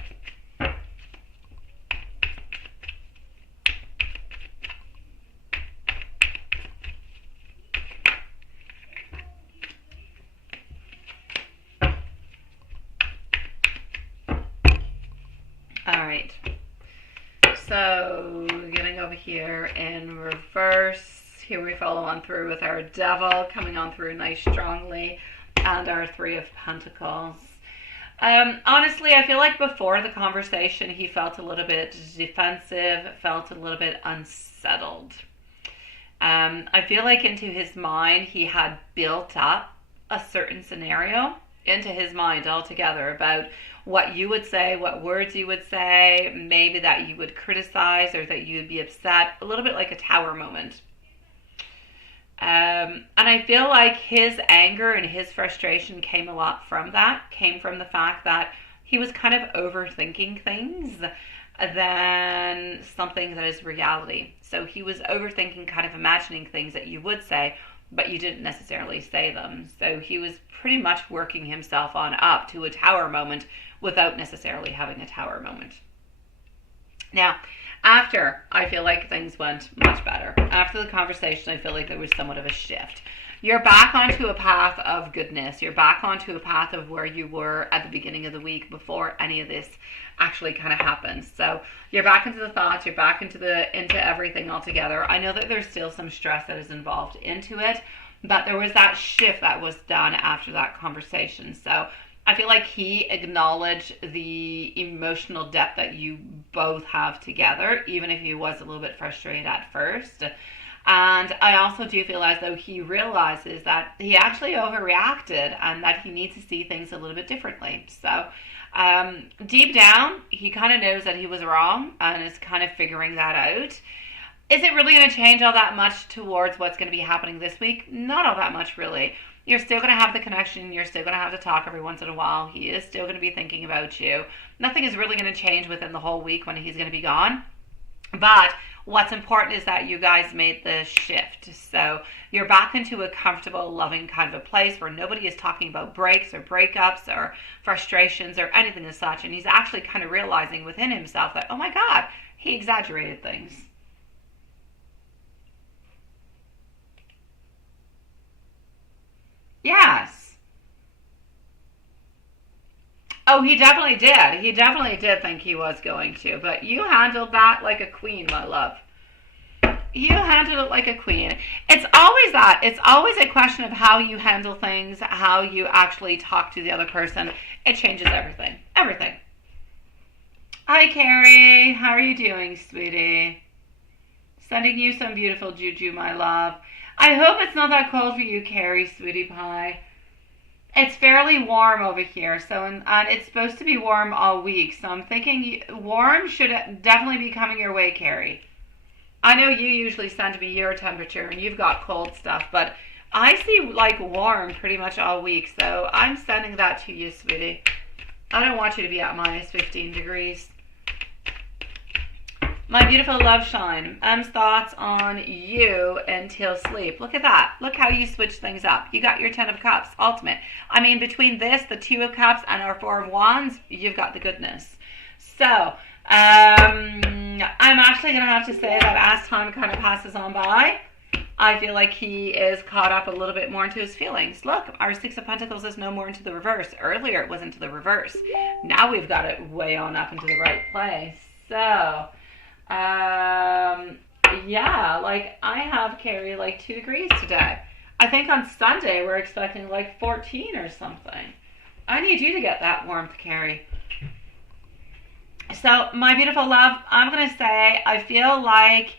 All right. So, getting over here in reverse. Here we follow on through with our Devil, coming on through nice strongly, and our Three of Pentacles. Honestly, I feel like before the conversation, he felt a little bit defensive, felt a little bit unsettled. I feel like into his mind, he had built up a certain scenario into his mind altogether about what you would say, what words you would say, maybe that you would criticize or that you would be upset, a little bit like a tower moment. And I feel like his anger and his frustration came a lot from that, came from the fact that he was kind of overthinking things than something that is reality. So he was overthinking, kind of imagining things that you would say, but you didn't necessarily say them. So he was pretty much working himself on up to a tower moment without necessarily having a tower moment. Now, after, I feel like things went much better. After the conversation, I feel like there was somewhat of a shift. you're back onto a path of goodness. You're back onto a path of where you were at the beginning of the week before any of this actually kind of happens. So you're back into the thoughts, you're back into everything altogether. I know that there's still some stress that is involved into it, but there was that shift that was done after that conversation. So I feel like he acknowledged the emotional depth that you both have together, even if he was a little bit frustrated at first. And I also do feel as though he realizes that he actually overreacted and that he needs to see things a little bit differently. So deep down, he kind of knows that he was wrong and is kind of figuring that out. Is it really going to change all that much towards what's going to be happening this week? Not all that much, really. You're still going to have the connection. You're still going to have to talk every once in a while. He is still going to be thinking about you. Nothing is really going to change within the whole week when he's going to be gone. But what's important is that you guys made the shift. So you're back into a comfortable, loving kind of a place where nobody is talking about breaks or breakups or frustrations or anything as such. And he's actually kind of realizing within himself that, oh my God, he exaggerated things. Yes. Oh, he definitely did. He definitely did think he was going to. But you handled that like a queen, my love. You handled it like a queen. It's always that. It's always a question of how you handle things, how you actually talk to the other person. It changes everything. Everything. Hi, Carrie. How are you doing, sweetie? Sending you some beautiful juju, my love. I hope it's not that cold for you, Carrie, sweetie pie. It's fairly warm over here, so and it's supposed to be warm all week. So I'm thinking warm should definitely be coming your way, Carrie. I know you usually send me your temperature and you've got cold stuff, but I see like warm pretty much all week. So I'm sending that to you, sweetie. I don't want you to be at minus 15 degrees. My beautiful love shine. M's thoughts on you until sleep. Look at that. Look how you switch things up. You got your 10 of cups, ultimate. I mean, between this, the 2 of cups, and our 4 of wands, you've got the goodness. So, I'm actually going to have to say that as time kind of passes on by, I feel like he is caught up a little bit more into his feelings. Look, our 6 of Pentacles is no more into the reverse. Earlier, it was into the reverse. Now we've got it way on up into the right place. So... yeah, like I have Carrie like 2 degrees today. I think on Sunday we're expecting like 14 or something. I need you to get that warmth, Carrie. So, my beautiful love, I'm going to say I feel like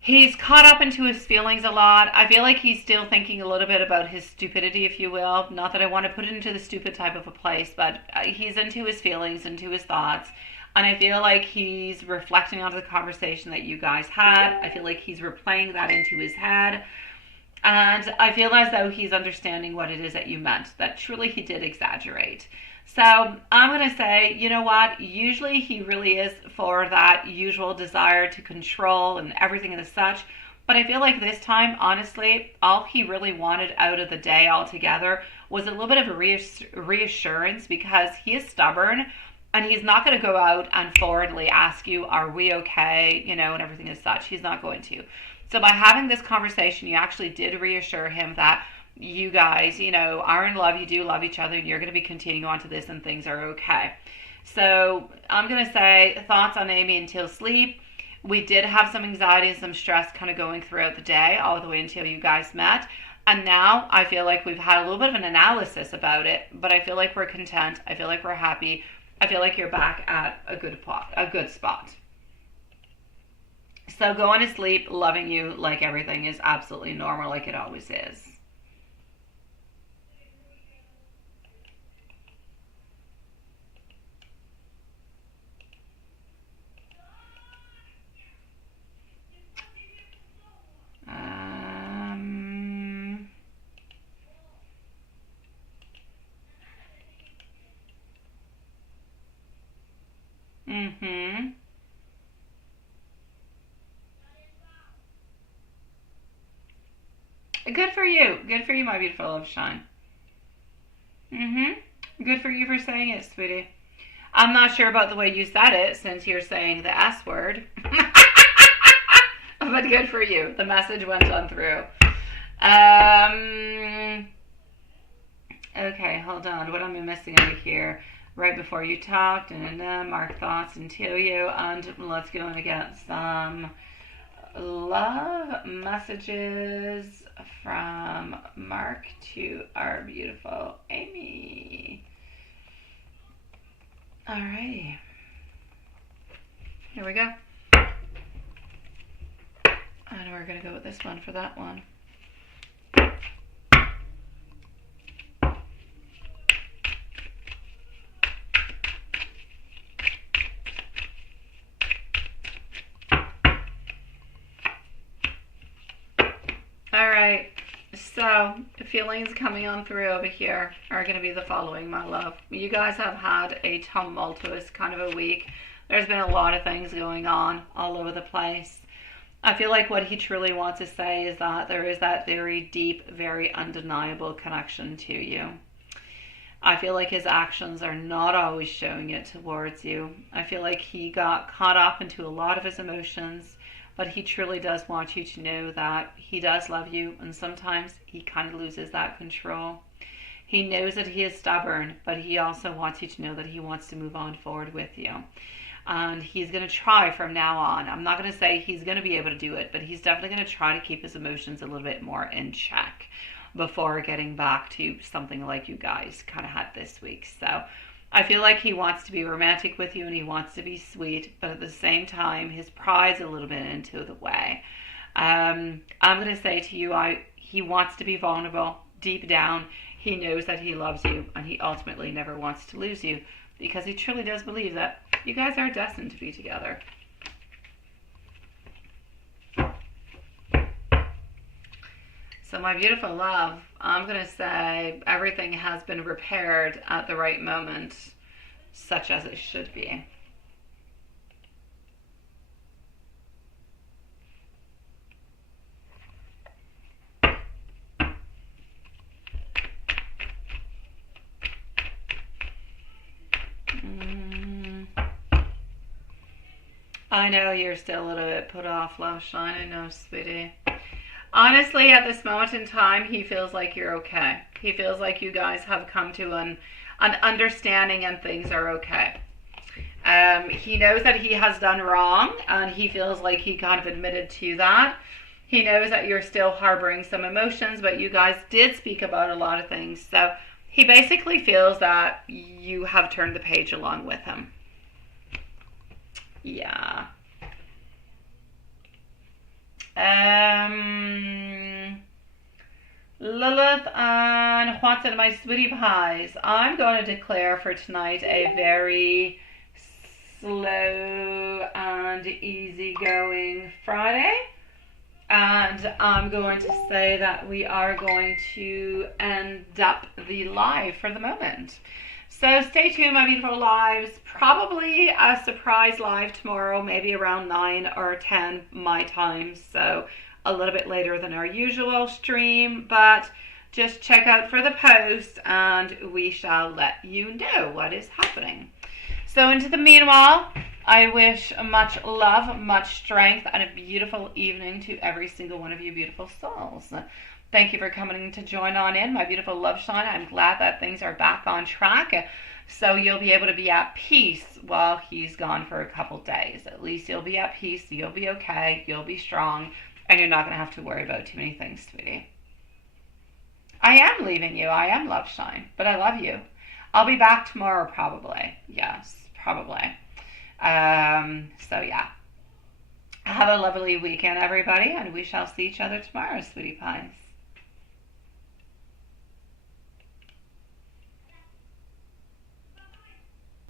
he's caught up into his feelings a lot. I feel like he's still thinking a little bit about his stupidity, if you will. Not that I want to put it into the stupid type of a place, but he's into his feelings, into his thoughts. And I feel like he's reflecting onto the conversation that you guys had. I feel like he's replaying that into his head. And I feel as though he's understanding what it is that you meant, that truly he did exaggerate. So I'm going to say, you know what? Usually he really is for that usual desire to control and everything and such. But I feel like this time, honestly, all he really wanted out of the day altogether was a little bit of a reassurance, because he is stubborn. And he's not going to go out and forwardly ask you, are we okay, you know, and everything as such. He's not going to. So by having this conversation, you actually did reassure him that you guys, you know, are in love. You do love each other. And you're going to be continuing on to this and things are okay. So I'm going to say thoughts on Amy until sleep. We did have some anxiety and some stress kind of going throughout the day, all the way until you guys met. And now I feel like we've had a little bit of an analysis about it. But I feel like we're content. I feel like we're happy. I feel like you're back at a good spot. So going to sleep, loving you like everything is absolutely normal, like it always is. Mm-hmm. Good for you. Good for you, my beautiful love shine. Mm-hmm. Good for you for saying it, sweetie. I'm not sure about the way you said it, since you're saying the S word. But good for you. The message went on through. Okay, hold on. What am I missing over here? Right before you talked, and mark thoughts into you, and let's go and get some love messages from Mark to our beautiful Amy. Alrighty. Here we go. And we're going to go with this one for that one. Alright, so the feelings coming on through over here are going to be the following, my love. You guys have had a tumultuous kind of a week. There's been a lot of things going on all over the place. I feel like what he truly wants to say is that there is that very deep, very undeniable connection to you. I feel like his actions are not always showing it towards you. I feel like he got caught up into a lot of his emotions, but he truly does want you to know that he does love you, and sometimes he kind of loses that control. He knows that he is stubborn, but he also wants you to know that he wants to move on forward with you. And he's going to try from now on. I'm not going to say he's going to be able to do it, but he's definitely going to try to keep his emotions a little bit more in check before getting back to something like you guys kind of had this week. So I feel like he wants to be romantic with you and he wants to be sweet, but at the same time, his pride's a little bit into the way. I'm going to say to you, he wants to be vulnerable. Deep down, he knows that he loves you and he ultimately never wants to lose you because he truly does believe that you guys are destined to be together. So my beautiful love, I'm going to say everything has been repaired at the right moment, such as it should be. I know you're still a little bit put off, love shine. I know, sweetie. Honestly, at this moment in time, he feels like you're okay. He feels like you guys have come to an understanding and things are okay. He knows that he has done wrong and he feels like he kind of admitted to that. He knows that you're still harboring some emotions, but you guys did speak about a lot of things. So he basically feels that you have turned the page along with him. Yeah. Lilith and Juanson, my sweetie pies, I'm going to declare for tonight a very slow and easygoing Friday. And I'm going to say that we are going to end up the live for the moment. So stay tuned, my beautiful lives. Probably a surprise live tomorrow, maybe around 9 or 10 my time. So a little bit later than our usual stream. But just check out for the post and we shall let you know what is happening. So into the meanwhile, I wish much love, much strength, and a beautiful evening to every single one of you beautiful souls. Thank you for coming to join on in, my beautiful love shine. I'm glad that things are back on track. So you'll be able to be at peace while he's gone for a couple days. At least you'll be at peace. You'll be okay. You'll be strong. And you're not going to have to worry about too many things, sweetie. I am leaving you. I am love shine. But I love you. I'll be back tomorrow probably. Yes, probably. So yeah. Have a lovely weekend, everybody. And we shall see each other tomorrow, sweetie pies.